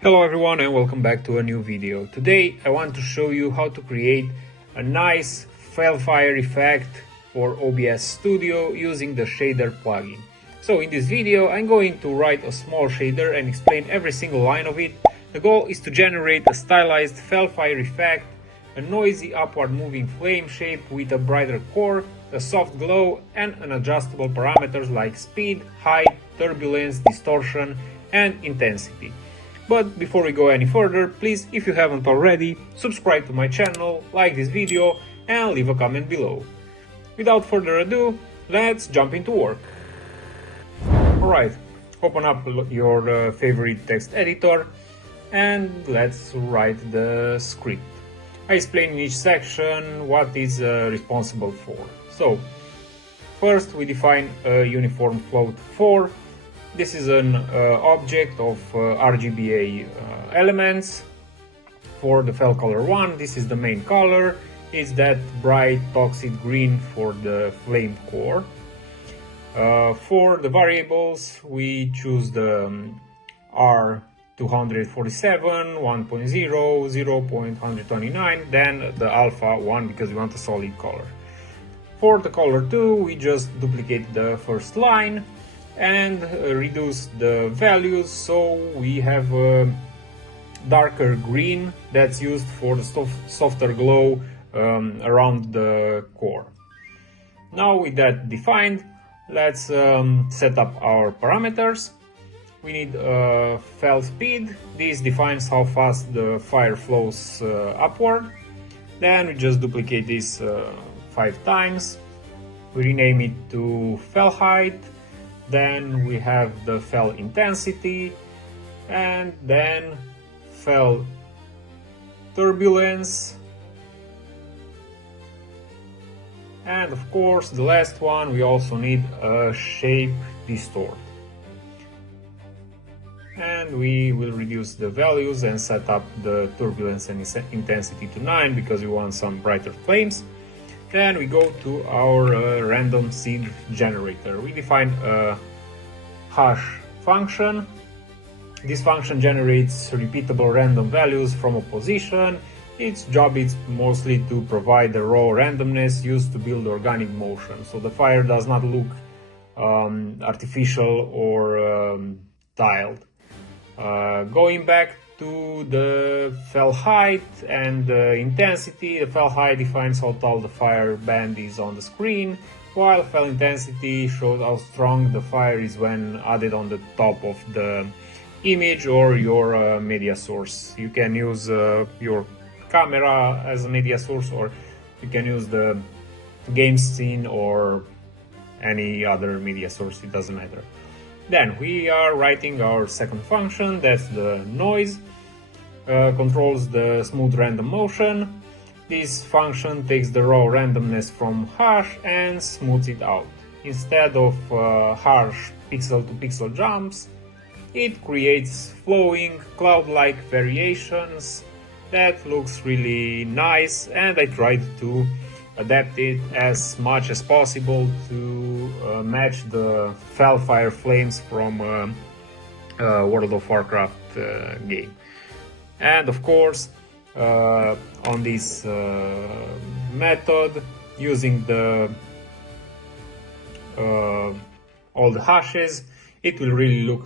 Hello everyone and welcome back to a new video. Today I want to show you how to create a nice fire effect for OBS Studio using the shader plugin. So in this video I'm going to write a small shader and explain every single line of it. The goal is to generate a stylized fire effect, a noisy upward moving flame shape with a brighter core, a soft glow and an adjustable parameters like speed, height, turbulence, distortion and intensity. But before we go any further, please, if you haven't already, subscribe to my channel, like this video and leave a comment below. Without further ado, let's jump into work. Alright, open up your favorite text editor and let's write the script. I explain in each section what is responsible for. So, first we define a uniform float 4. This is an object of RGBA elements. For the fell color 1, this is the main color. It's that bright toxic green for the flame core. For the variables, we choose the R247, 1.0, 0.129, then the alpha 1 because we want a solid color. For the color 2, we just duplicate the first line and reduce the values, so we have a darker green that's used for the softer glow around the core. Now with that defined, let's set up our parameters. We need fell speed. This defines how fast the fire flows upward. Then we just duplicate this 5 times. We rename it to fell height. Then we have the fell intensity and then fell turbulence, and of course the last one we also need a shape distort, and we will reduce the values and set up the turbulence and intensity to 9 because we want some brighter flames. Then we go to our random seed generator. We define a hash function. This function generates repeatable random values from a position. Its job is mostly to provide the raw randomness used to build organic motion, so the fire does not look artificial or tiled. Going back to the fell height and the intensity, the fell height defines how tall the fire band is on the screen, while fell intensity shows how strong the fire is when added on the top of the image or your media source. You can use your camera as a media source, or you can use the game scene or any other media source, it doesn't matter. Then we are writing our second function, that's the noise. Controls the smooth random motion. This function takes the raw randomness from hash and smooths it out. Instead of harsh pixel to pixel jumps, it creates flowing cloud-like variations that looks really nice, and I tried to adapt it as much as possible to match the fell fire flames from World of Warcraft game. And of course, on this method, using the all the hashes, it will really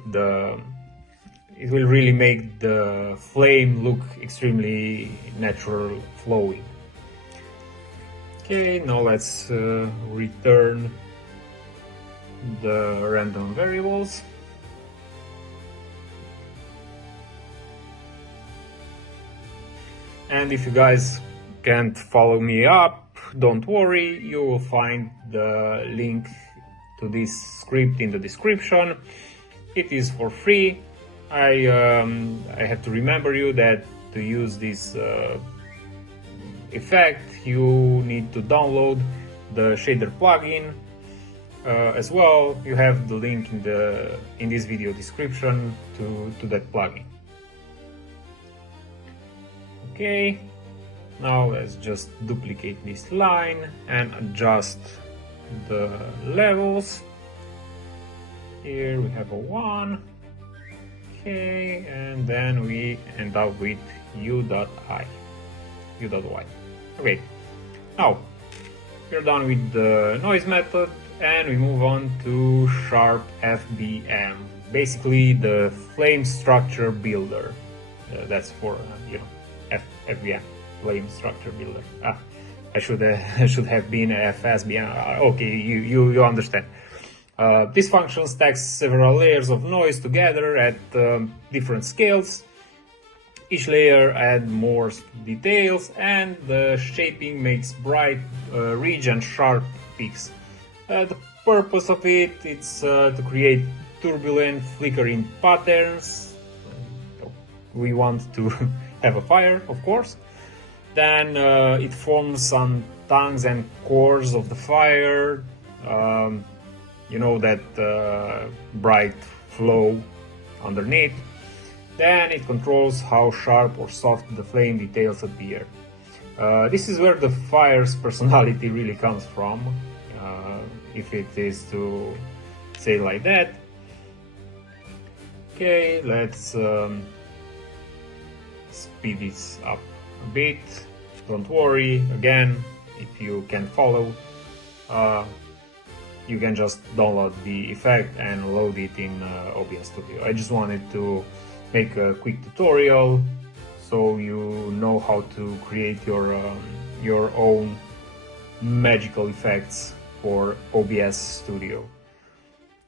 make the flame look extremely natural flowing. Okay, now let's return the random variables. And if you guys can't follow me up, don't worry, you will find the link to this script in the description. It is for free. I have to remember you that to use this effect you need to download the shader plugin. As well, you have the link in this video description to that plugin. Okay, now let's just duplicate this line and adjust the levels. Here we have a 1. Okay, and then we end up with u.y. Okay, now we're done with the noise method, and we move on to sharp FBM, basically the flame structure builder. That's for FBM, flame structure builder. I should have been FSBM. Okay, you understand. This function stacks several layers of noise together at different scales. Each layer adds more details, and the shaping makes bright, ridge and sharp peaks. The purpose of it is to create turbulent, flickering patterns. We want to have a fire, of course. Then it forms some tongues and cores of the fire. That bright flow underneath. Then it controls how sharp or soft the flame details appear. This is where the fire's personality really comes from, if it is to say like that. Okay, let's speed this up a bit. Don't worry, again, if you can follow, you can just download the effect and load it in OBS Studio. I just wanted to make a quick tutorial so you know how to create your own magical effects for OBS Studio.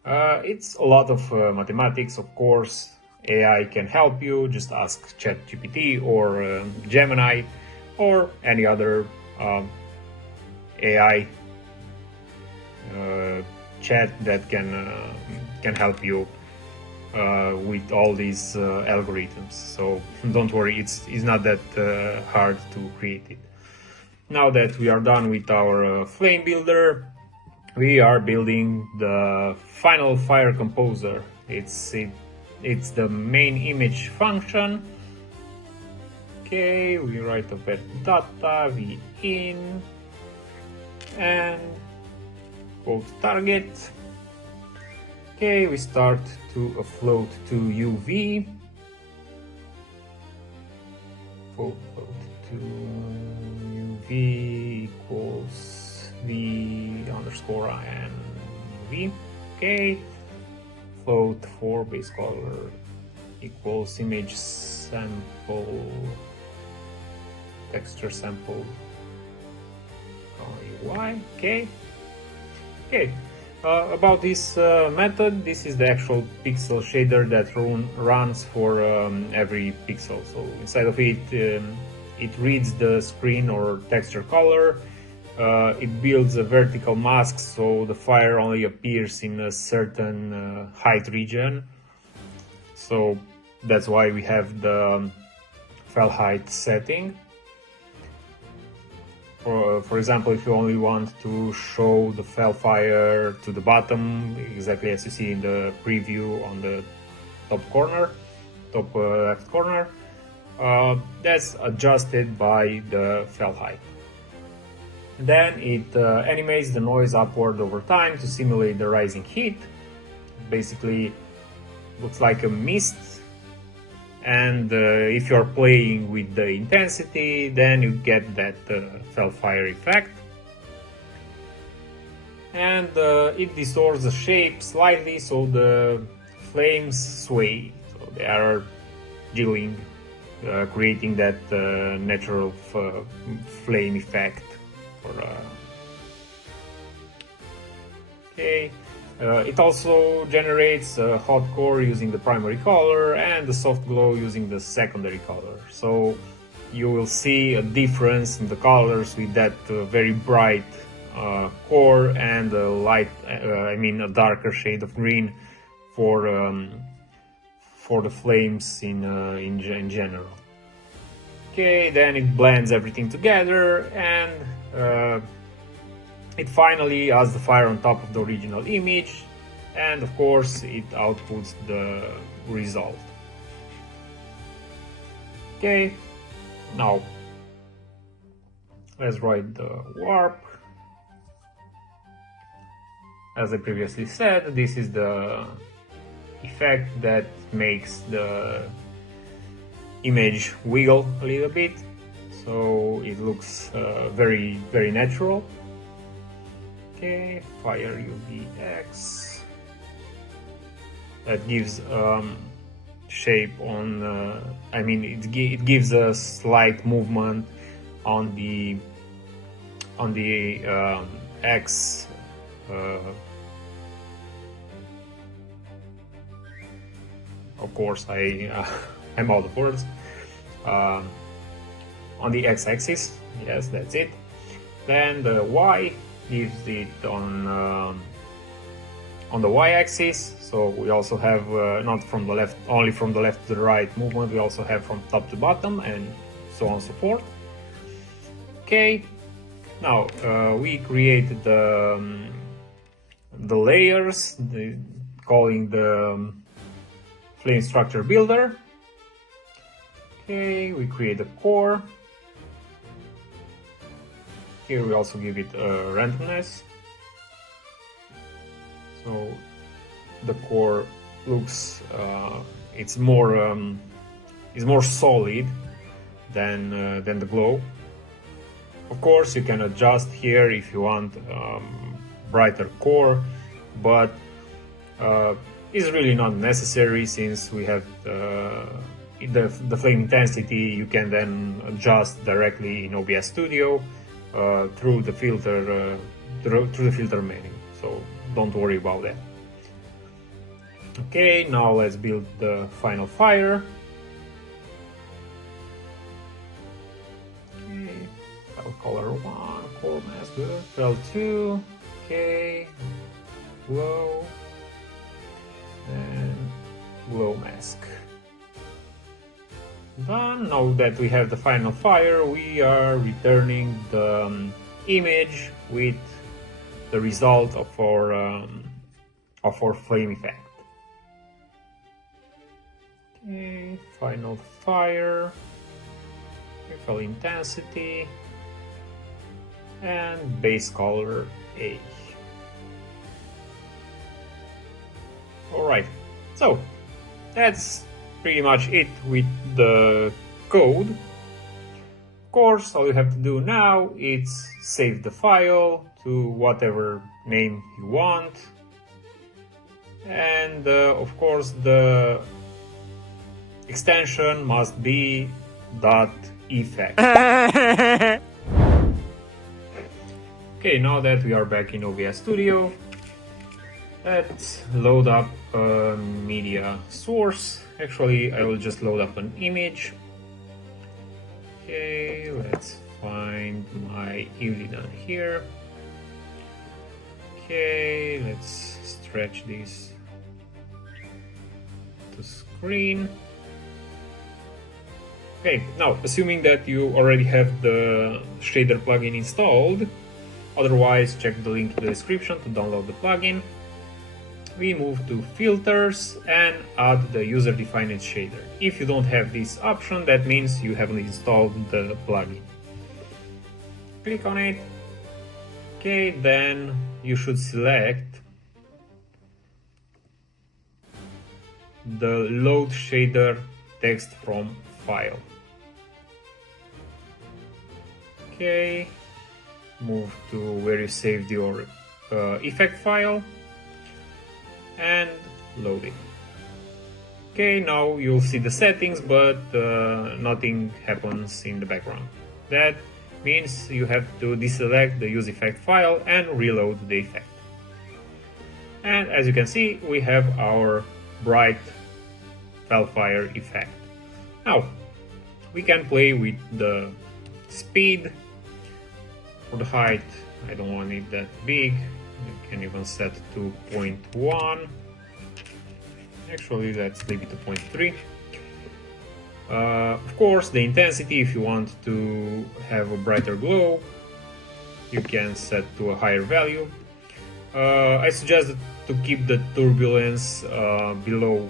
It's a lot of mathematics, of course. AI can help you. Just ask ChatGPT or Gemini or any other AI chat that can help you with all these algorithms. So don't worry, it's not that hard to create it. Now that we are done with our flame builder, we are building the final fire composer. It's the main image function. Okay, we write a bit data v in and quote target. Okay, we start to float to UV. Float to UV equals V underscore and V. Okay. Float for base color equals image sample texture sample UI. Okay. About this method, this is the actual pixel shader that runs for every pixel. So inside of it, it reads the screen or texture color. It builds a vertical mask, so the fire only appears in a certain height region. So that's why we have the fell height setting. For example, if you only want to show the fell fire to the bottom, exactly as you see in the preview on the top left corner, that's adjusted by the fell height. Then it animates the noise upward over time to simulate the rising heat. Basically, looks like a mist. And if you're playing with the intensity, then you get that fell fire effect. And it distorts the shape slightly, so the flames sway. So they are jiggling, creating that natural flame effect. Okay. It also generates a hot core using the primary color and the soft glow using the secondary color. So you will see a difference in the colors with that very bright core and a a darker shade of green for the flames in general. Okay, then it blends everything together and it finally has the fire on top of the original image, and of course it outputs the result. Okay, now let's write the warp. As I previously said, this is the effect that makes the image wiggle a little bit, so it looks very natural. Okay, fire UVX. That gives shape on. I mean, it gives a slight movement on the X. Of course, I'm out of words. On the x-axis, yes, that's it. Then the y gives it on the y-axis. So we also have not from the left, only from the left to the right movement. We also have from top to bottom, and so on and so forth. Okay. Now we created the layers, calling the flame structure builder. Okay, we create the core. Here we also give it randomness. So the core looks it's more solid than the glow. Of course, you can adjust here if you want brighter core, but it's really not necessary, since we have the flame intensity. You can then adjust directly in OBS Studio through the filter menu, so don't worry about that. Okay, now let's build the final fire. Okay, file color 1, core mask, good. File 2, okay, glow, and glow mask. Done. Now that we have the final fire, we are returning the image with the result of our flame effect. Okay, final fire, file intensity, and base color A. Alright, so that's pretty much it with the code. Of course, all you have to do now is save the file to whatever name you want, and of course the extension must be .effect. Okay, now that we are back in OBS Studio, let's load up a media source. Actually, I will just load up an image. Okay, let's find my Illidan here. Okay, let's stretch this to screen. Okay, now assuming that you already have the shader plugin installed, otherwise check the link in the description to download the plugin. We move to filters and add the user-defined shader. If you don't have this option, that means you haven't installed the plugin. Click on it. Okay, then you should select the load shader text from file. Okay, move to where you saved your effect file and load it. Okay, now you'll see the settings, but nothing happens in the background. That means you have to deselect the use effect file and reload the effect. And as you can see, we have our bright fire effect. Now we can play with the speed. For the height, I don't want it that big. You can even set to 0.1. Actually, let's leave it to 0.3. Of course, the intensity, if you want to have a brighter glow, you can set to a higher value. I suggest to keep the turbulence below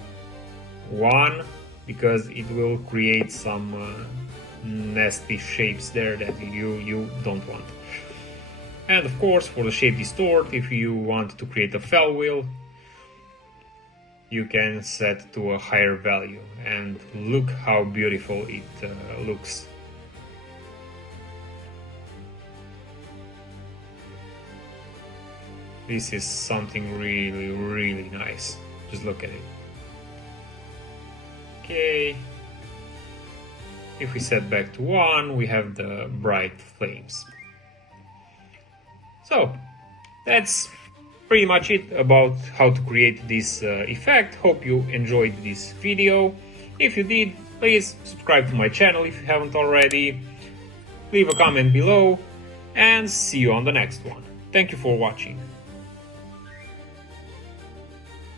1, because it will create some nasty shapes there that you don't want. And of course, for the shape distort, if you want to create a fell wheel, you can set to a higher value, and look how beautiful it looks. This is something really nice. Just look at it. Okay. If we set back to 1, we have the bright flames. So that's pretty much it about how to create this effect. Hope you enjoyed this video. If you did, please subscribe to my channel if you haven't already. Leave a comment below and see you on the next one. Thank you for watching.